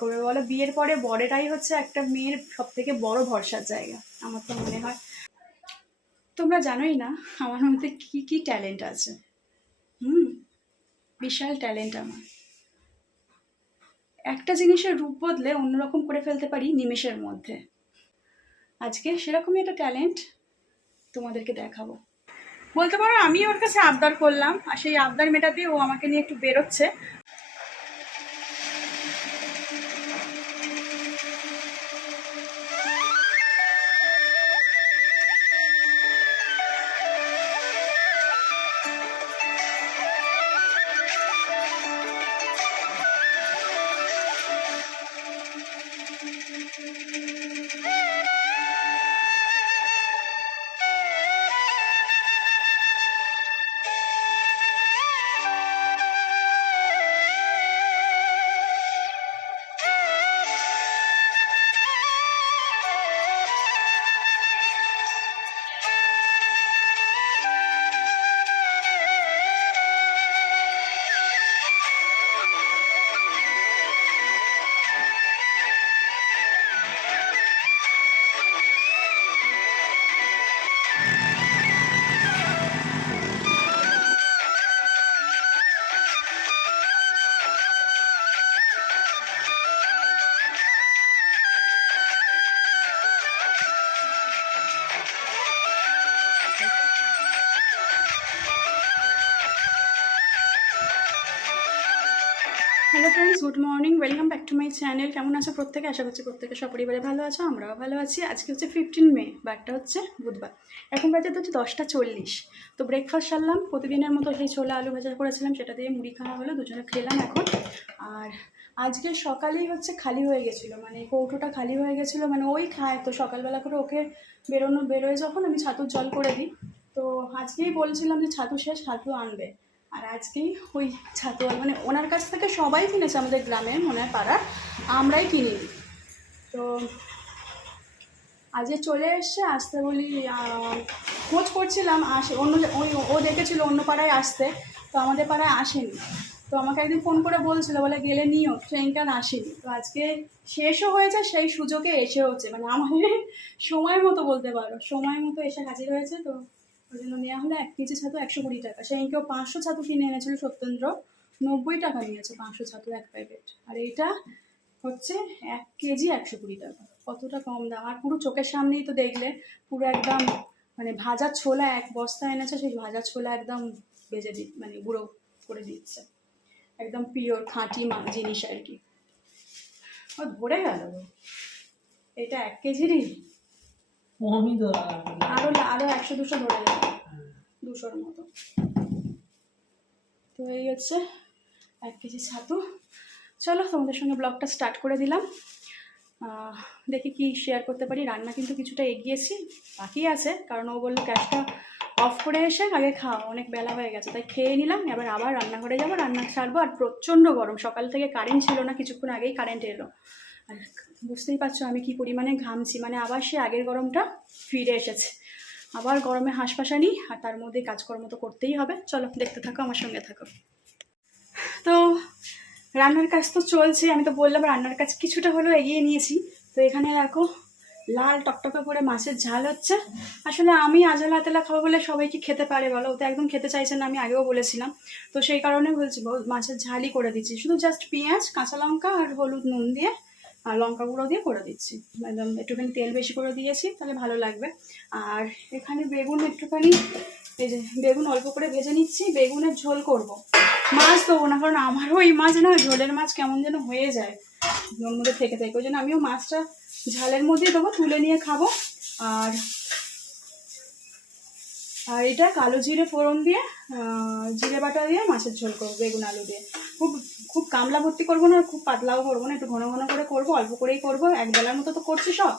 করবে বলো? বিয়ের পরে বরেরাই হচ্ছে একটা মেয়ের সব থেকে বড় ভরসার জায়গা, আমার তো মনে হয়। তোমরা জানোই না আমার মধ্যে কি কি ট্যালেন্ট আছে। বিশাল ট্যালেন্ট আমার। একটা জিনিসের রূপ বদলে অন্যরকম করে ফেলতে পারি নিমেষের মধ্যে। আজকে সেরকমই একটা ট্যালেন্ট তোমাদেরকে দেখাবো। বলতে পারো আমি ওর কাছে আবদার করলাম, আর সেই আবদার মেটাতে ও আমাকে নিয়ে একটু বেরোচ্ছে। Hello friends, good morning, welcome back to my channel. কেমন আছো প্রত্যেকে? আশা করছি প্রত্যেকে সপরিবারে ভালো আছো, আমরাও ভালো আছি। আজকে হচ্ছে 15 মে, বারটা হচ্ছে বুধবার। এখন বাজে তো হচ্ছে 10টা 40। তো ব্রেকফাস্ট সারলাম, প্রতিদিনের মতো সেই ছোলা আলু ভাজা করেছিলাম, সেটা দিয়ে মুড়ি খাওয়া হলো, দুজনে খেলাম এখন। আর আজকে সকালেই হচ্ছে খালি হয়ে গেছিলো, মানে কৌটোটা খালি হয়ে গেছিলো, মানে ওই খায় তো সকালবেলা করে ওকে বেরোয় যখন আমি ছাতুর জল করে দিই। তো আজকেই বলছিলাম যে ছাতু শেষ, ছাতু আনবে। আর আজকেই ওই ছাতু মানে ওনার কাছ থেকে সবাই কিনেছে, আমাদের গ্রামে ওনার পাড়ার, আমরাই কিনিনি। তো আজকে চলে এসছে, আসতে বলি খোঁজ করছিলাম, আসে অন্য ও দেখেছিল অন্য পাড়ায় আসতে, তো আমাদের পাড়ায় আসেনি। তো আমাকে একদিন ফোন করে বলছিল, বলে গেলে নিও, ট্রেনটা আসেনি। তো আজকে শেষও হয়েছে, সেই সুযোগে এসে হচ্ছে, মানে আমাদের সময় মতো বলতে পারো, সময় মতো এসে হাজির হয়েছে। তো ওই জন্য নেওয়া হলো 1 কেজি ছাতু 120 টাকা। সেদিনকেও 500 ছাতু কিনে এনেছিল সত্যেন্দ্র, 90 টাকা নিয়েছে 500 ছাতু 1 প্যাকেট। আর এইটা হচ্ছে 1 কেজি 120 টাকা। কতটা কম দাম! আর পুরো চোখের সামনেই তো দেখলে, পুরো একদম মানে ভাজা ছোলা 1 বস্তা এনেছে, সেই ভাজা ছোলা একদম মানে গুঁড়ো করে দিচ্ছে, একদম পিওর খাঁটি জিনিস আর কি। ও ভরে গেল, এটা 1 কেজিরই আরো 100-200 ধরে যাবে, 200-র মতো। তো এই হচ্ছে 1 কেজি ছাতু। চলো তোমাদের সঙ্গে ব্লগটা স্টার্ট করে দিলাম। দেখি কি শেয়ার করতে পারি। রান্না কিন্তু কিছুটা এগিয়েছি, বাকি আছে, কারণ ও বললো গ্যাসটা অফ করে এসে আগে খাও, অনেক বেলা হয়ে গেছে, তাই খেয়ে নিলাম। আবার রান্নাঘরে যাবো, রান্না ছাড়বো। আর প্রচণ্ড গরম, সকাল থেকে কারেন্ট ছিল না, কিছুক্ষণ আগেই কারেন্ট এলো। আর বুঝতেই পারছো আমি কি পরিমাণে ঘামছি, মানে আবার সে আগের গরমটা ফিরে এসেছে, আবার গরমে হাঁসফাঁসানি, আর তার মধ্যে কাজকর্ম তো করতেই হবে। চলো দেখতে থাকো, আমার সঙ্গে থাকো। তো রান্নার কাজ তো চলছে, আমি তো বললাম রান্নার কাজ কিছুটা হলেও এগিয়ে নিয়েছি। তো এখানে দেখো লাল টকটকা করে মাছের ঝাল হচ্ছে। আসলে আমি আঝাল হাতেলা খাবো বলে সবাই কি খেতে পারে বলো? ও তো একদম খেতে চাইছে না, আমি আগেও বলেছিলাম। তো সেই কারণে বলছি মাছের ঝালই করে দিচ্ছি, শুধু জাস্ট পেঁয়াজ কাঁচা লঙ্কা আর হলুদ নুন দিয়ে আর লঙ্কা গুঁড়ো দিয়ে করে দিচ্ছি। একদম একটুখানি তেল বেশি করে দিয়েছি, তাহলে ভালো লাগবে। আর এখানে বেগুন একটুখানি, এই যে বেগুন অল্প করে ভেজে নিচ্ছি, বেগুনের ঝোল করব। মাছ দেবো না, কারণ আমারও এই মাছ না, ঝোলের মাছ কেমন যেন হয়ে যায় ওর মধ্যে থেকে থেকে, ওই জন্য আমিও মাছটা ঝালের মধ্যে দেবো, তুলে নিয়ে খাবো। আর আর এটা কালো জিরে ফোড়ন দিয়ে জিরে বাটা দিয়ে মাছের ঝোল করবো বেগুন আলু দিয়ে। খুব কামলা ভর্তি করবো না, খুব পাতলাও করবো না, একটু ঘন ঘন করে করবো, অল্প করেই করবো, একবেলার মতো তো করছি সব।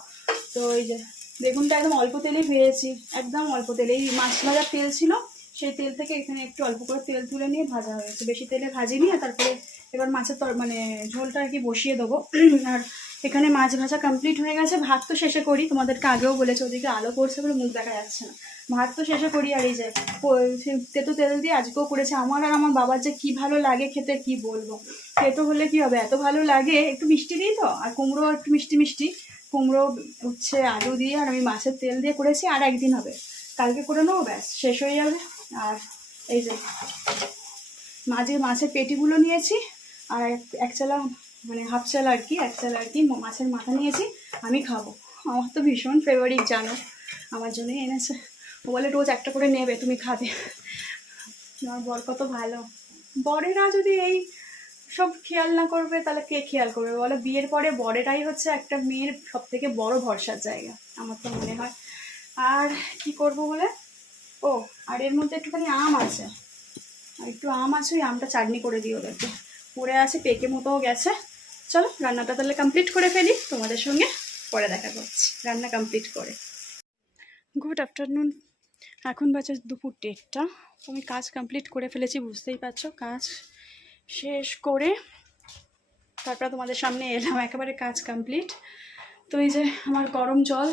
তো এই যে বেগুনটা একদম অল্প তেলেই ভেজেছি, একদম অল্প তেলে, এই মাছ ভাজার তেল ছিল সেই তেল থেকে এখানে একটু অল্প করে তেল তুলে নিয়ে ভাজা হয়েছে, বেশি তেলে ভাজিনি। আর তারপরে এবার মাছের মানে ঝোলটা আর কি বসিয়ে দেবো। আর এখানে মাছ ভাজা কমপ্লিট হয়ে গেছে, ভাত তো শেষে করি, তোমাদেরকে আগেও বলেছি, ওদিকে আলো পড়ছে বলে মুখ দেখা যাচ্ছে না, ভাত তো শেষে করি। আর এই যে তেতো তেল দিয়ে আজকেও করেছে, আমার আর আমার বাবার যে কি ভালো লাগে খেতে কি বলবো। তেতো হলে কি হবে, এত ভালো লাগে, একটু মিষ্টি দিই তো, আর কুমড়ো একটু মিষ্টি মিষ্টি, কুমড়ো হচ্ছে আলু দিয়ে, আর আমি মাছের তেল দিয়ে করেছি। আর একদিন হবে, কালকে করে নেবো, ব্যাস শেষ হয়ে যাবে। আর এই যে মাছের পেটিগুলো নিয়েছি, আর এক চালা মানে হাফ চালা আর কি, এক চালা আর কি মাছের মাথা নিয়েছি, আমি খাবো। আমার তো ভীষণ ফেভারিট জানো, আমার জন্যই এনেছে। ও বলে রোজ একটা করে নেবে, তুমি খাবে। আমার বর কত ভালো, বরেরা যদি এই সব খেয়াল না করবে তাহলে কে খেয়াল করবে বলো। বিয়ের পরে বরেরাই হচ্ছে একটা মেয়ের সব থেকে বড় ভরসার জায়গা, আমার তো মনে হয়। আর কি করব বলে, ও আর এর মধ্যে একটুখানি আম আছে, আর একটু আম আছে, ওই আমটা চাটনি করে দিই ওদেরকে, পড়ে আছে, পেকে মতোও গেছে। চলো রান্নাটা তাহলে কমপ্লিট করে ফেলি, তোমাদের সঙ্গে পরে দেখা করছি রান্না কমপ্লিট করে। গুড আফটারনুন, এখন বাজে দুপুর 1টা। আমি কাজ কমপ্লিট করে ফেলেছি, বুঝতেই পারছো, কাজ শেষ করে তারপরে তোমাদের সামনে এলাম, একেবারে কাজ কমপ্লিট। তো এই যে আমার গরম জল,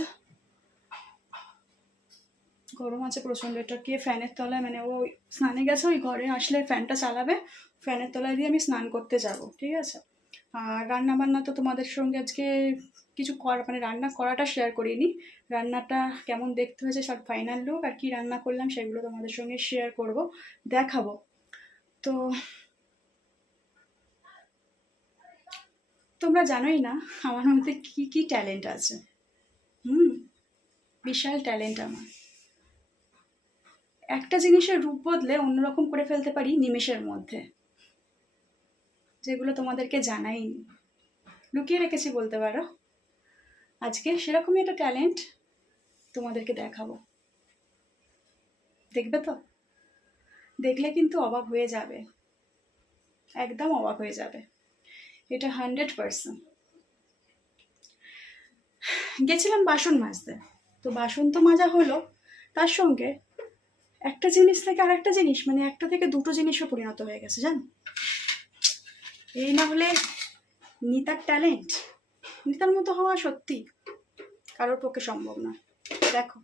গরম আছে প্রচণ্ড, এটা কি ফ্যানের তলায়, মানে ও স্নানে গেছে, ওই ঘরে আসলে ফ্যানটা চালাবে, ফ্যানের তলায় দিয়ে আমি স্নান করতে যাব, ঠিক আছে। আর রান্না বান্না তো তোমাদের সঙ্গে আজকে কিছু মানে রান্না করাটা শেয়ার করিনি, রান্নাটা কেমন দেখতে হয়েছে সব ফাইনাল লুক, আর কি রান্না করলাম সেগুলো তোমাদের সঙ্গে শেয়ার করব, দেখাবো। তো তোমরা জানোই না আমার মধ্যে কি কি ট্যালেন্ট আছে, বিশাল ট্যালেন্ট আমার। একটা জিনিসের রূপ বদলে অন্যরকম করে ফেলতে পারি নিমেষের মধ্যে, যেগুলো তোমাদেরকে জানাইনি, লুকিয়ে রেখেছি বলতে পারো। আজকে সেরকমই একটা ট্যালেন্ট তোমাদেরকে দেখাবো, দেখবে তো? দেখলে কিন্তু অবাক হয়ে যাবে, একদম অবাক হয়ে যাবে, এটা 100%। গেছিলাম বাসন মাজতে, তো বাসন তো মাজা হলো, তার সঙ্গে একটা জিনিস থেকে আরেকটা জিনিস, মানে একটা থেকে দুটো জিনিসও পরিণত হয়ে গেছে জানো। এই না হলে নিতার ট্যালেন্ট, নিতার মতো হওয়া সত্যি কারোর পক্ষে সম্ভব না। দেখো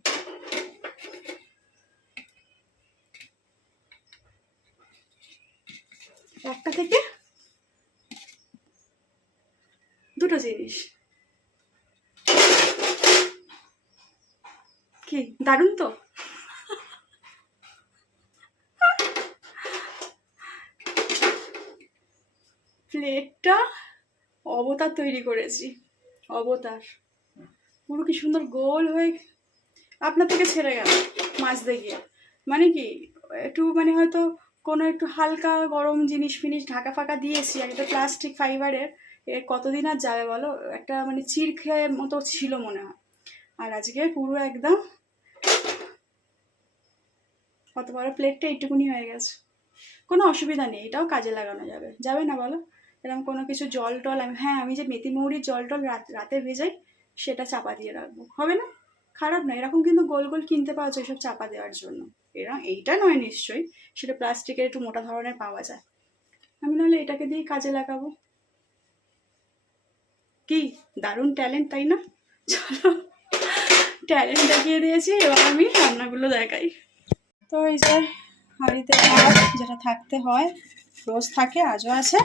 একটা থেকে দুটো জিনিস, কি দারুণ তো। প্লেটটা অবতার তৈরি করেছি, অবতার, পুরো কি সুন্দর গোল হয়ে আপনার থেকে ছেড়ে গেল মাজতে গিয়ে। মানে কি একটু মানে হয়তো কোনো একটু হালকা গরম জিনিস ফিনিস ঢাকা ফাঁকা দিয়েছি, আর একটা প্লাস্টিক ফাইবারের, এর কতদিন আর যাবে বলো, একটা মানে চির খেয়ে মতো ছিল মনে হয়। আর আজকে পুরো একদম কত বড় প্লেটটা এইটুকুনি হয়ে গেছে। কোনো অসুবিধা নেই, এটাও কাজে লাগানো যাবে, যাবে না বলো? এরকম কোনো কিছু জল টল আমি যে মেথি মৌরির জল টল রাতে ভেজাই, সেটা চাপা দিয়ে রাখবো, হবে না? খারাপ না, এরকম কিন্তু গোল গোল কিনতে পাওয়া যায় সব চাপা দেওয়ার জন্য, এরকম এইটা নয় নিশ্চয়ই, সেটা প্লাস্টিকের একটু মোটা ধরনের পাওয়া যায়। আমি নাহলে এটাকে দিয়ে কাজে লাগাবো। কি দারুণ ট্যালেন্ট, তাই না? চলো ট্যালেন্ট দেখিয়ে দিয়েছি, এবার আমি রান্নাগুলো দেখাই। তো এই যে হাঁড়িতে ভাত যেটা থাকতে হয়, রোজ থাকে, আজও আছে।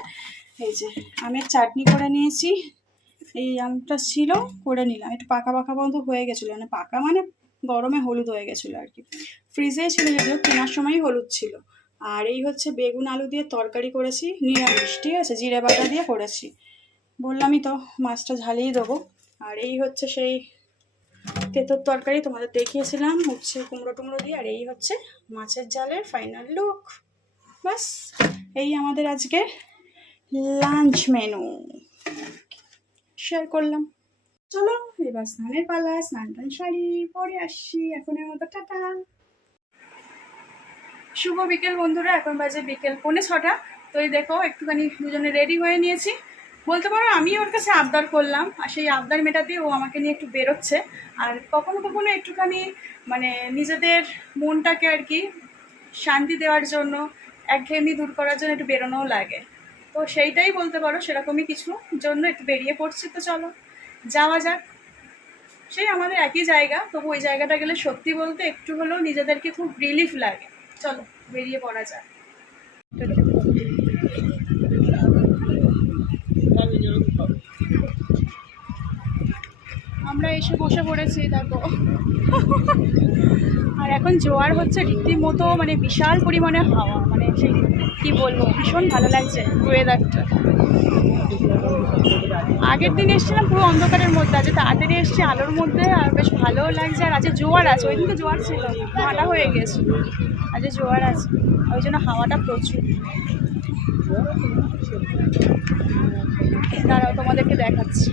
এই যে আমের চাটনি করে নিয়েছি, এই আমটা ছিল করে নিলাম, একটু পাকা পাকা বন্ধ হয়ে গেছিলো, মানে পাকা মানে গরমে হলুদ হয়ে গেছিলো আর কি, ফ্রিজেই ছিল, যদিও কেনার সময়ই হলুদ ছিল। আর এই হচ্ছে বেগুন আলু দিয়ে তরকারি করেছি, নিরামিষ, ঠিক আছে, জিরে বাটা দিয়ে করেছি, বললামই তো মাছটা ঝালিয়ে দেবো। আর এই হচ্ছে সেই তেঁতোর তরকারি তোমাদের দেখিয়েছিলাম, হচ্ছে কুমড়ো টুমড়ো দিয়ে, আর এই হচ্ছে মাছের ঝালের ফাইনাল লুক। বাস এই আমাদের আজকে লাঞ্চ মেনু শেয়ার করলাম। চলো এবার স্নানের পালা, স্নান টান শাড়ি পরে আসছি, এখনের মতো টাটা। শুভ বিকেল বন্ধুরা, এখন বাজে বিকেল 5:45। তো এই দেখো একটুখানি দুজনে রেডি হয়ে নিয়েছি, বলতে পারো আমি ওর কাছে আবদার করলাম, আর সেই আবদার মেটাতে ও আমাকে নিয়ে একটু বেরোচ্ছে। আর কখনো কখনো একটুখানি মানে নিজেদের মনটাকে আর কি শান্তি দেওয়ার জন্য, একঘেয়েমি দূর করার জন্য একটু বেরোনোও লাগে। তো তো সেইটাই বলতে পারো, সেরকমই কিছু জন্য একটু বেরিয়ে পড়ছি। তো চলো যাওয়া যাক। সেই আমাদের একই জায়গা, তবু ওই জায়গাটা গেলে সত্যি বলতে একটু হলেও নিজেদেরকে খুব রিলিফ লাগে। চলো বেরিয়ে পড়া যাক। আমরা এসে বসে পড়েছি, দেখো। আর এখন জোয়ার হচ্ছে রীতিমতো, মানে বিশাল পরিমাণে হাওয়া, মানে সেই কী বলবো, ভীষণ ভালো লাগছে ওয়েদারটা। আগের দিন এসেছিলাম পুরো অন্ধকারের মধ্যে, আজকে তাড়াতাড়ি এসছি আলোর মধ্যে, আর বেশ ভালোও লাগছে। আর আজকে জোয়ার আছে, ওই দিন তো জোয়ার ছিল, ভাটা হয়ে গেছে, আজকে জোয়ার আছে, ওই জন্য হাওয়াটা প্রচুর। দাঁড়াও তোমাদেরকে দেখাচ্ছি।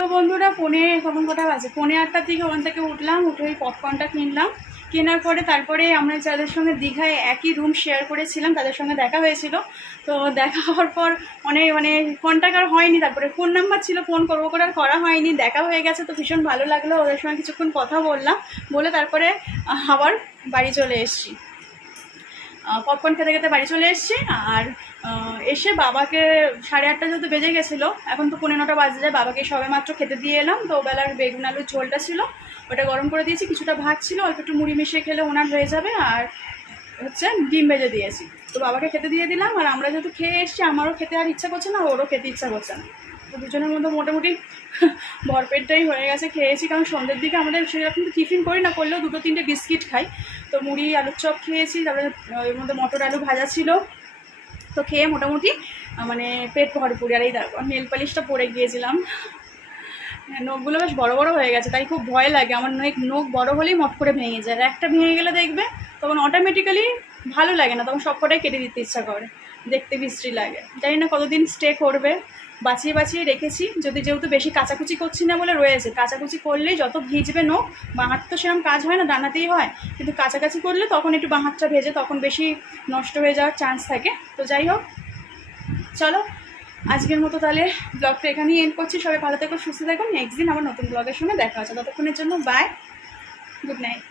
তো বন্ধুরা, তখন কটা বাজে, 8:15 দিকে ওখান থেকে উঠলাম, উঠে ওই পপকর্নটা কিনলাম। কেনার পরে তারপরে আমরা যাদের সঙ্গে দীঘায় একই রুম শেয়ার করেছিলাম তাদের সঙ্গে দেখা হয়েছিল। তো দেখা হওয়ার পর মানে কন্ট্যাক্ট আর হয়নি, তারপরে ফোন নাম্বার ছিল, ফোন করবো করে আর করা হয়নি, দেখা হয়ে গেছে। তো ভীষণ ভালো লাগলো, ওদের সঙ্গে কিছুক্ষণ কথা বললাম, বলে তারপরে আবার বাড়ি চলে এসেছি। পপকর্ন খেতে খেতে বাড়ি চলে এসেছি। আর এসে বাবাকে 8:30 যেহেতু বেজে গেছিলো, এখন তো 9:15 বাজে যায়, বাবাকে সবে মাত্র খেতে দিয়ে এলাম। তো বেলার বেগুন আলুর ঝোলটা ছিল, ওটা গরম করে দিয়েছি, কিছুটা ভাত ছিল, অল্প একটু মুড়ি মিশিয়ে খেলে ওনার হয়ে যাবে। আর হচ্ছে ডিম ভেজে দিয়েছি, তো বাবাকে খেতে দিয়ে দিলাম। আর আমরা যেহেতু খেয়ে এসেছি, আমারও খেতে আর ইচ্ছা করছে না, ওরও খেতে ইচ্ছা করছে না। তো দুজনের মধ্যে মোটামুটি ভরপেটটাই হয়ে গেছে, খেয়েছি। কারণ সন্ধ্যের দিকে আমাদের সেরকম তো টিফিন করি না, করলেও 2-3টে বিস্কিট খাই। তো মুড়ি আলুর চপ খেয়েছি, তারপরে ওর মধ্যে মটর আলু ভাজা ছিল। তো খেয়ে মোটামুটি মানে পেট ভরপুর। আর এই তারপর নেল পালিশটা পরে গিয়েছিলাম, নখগুলো বেশ বড় বড় হয়ে গেছে, তাই খুব ভয় লাগে। আমার নখ বড় হলেই মট করে ভেঙে যায়, আর একটা ভেঙে গেলে দেখবে তখন অটোমেটিক্যালি ভালো লাগে না, তখন সবকটাই কেটে দিতে ইচ্ছা করে, দেখতে বিশ্রী লাগে। জানি না কতদিন স্টে করবে, বাঁচিয়ে বাঁচিয়ে রেখেছি। যেহেতু বেশি কাচাকুচি করছি না বলে রয়েছে, কাচাকুচি করলেই যত ভিজবে নখ, বাঁ হাত তো সেরকম কাজ হয় না, ডানাতেই হয়, কিন্তু কাছাকাছি করলে তখন একটু বাঁ হাতটা ভেজে, তখন বেশি নষ্ট হয়ে যাওয়ার চান্স থাকে। তো যাই হোক, চলো আজকের মতো তাহলে ব্লগটা এখানেই এন্ড করছি। সবাই ভালো থেকো, সুস্থ থাকো। নেক্সট দিন আবার নতুন ব্লগের সঙ্গে দেখা হচ্ছে, ততক্ষণের জন্য বাই, গুড নাইট।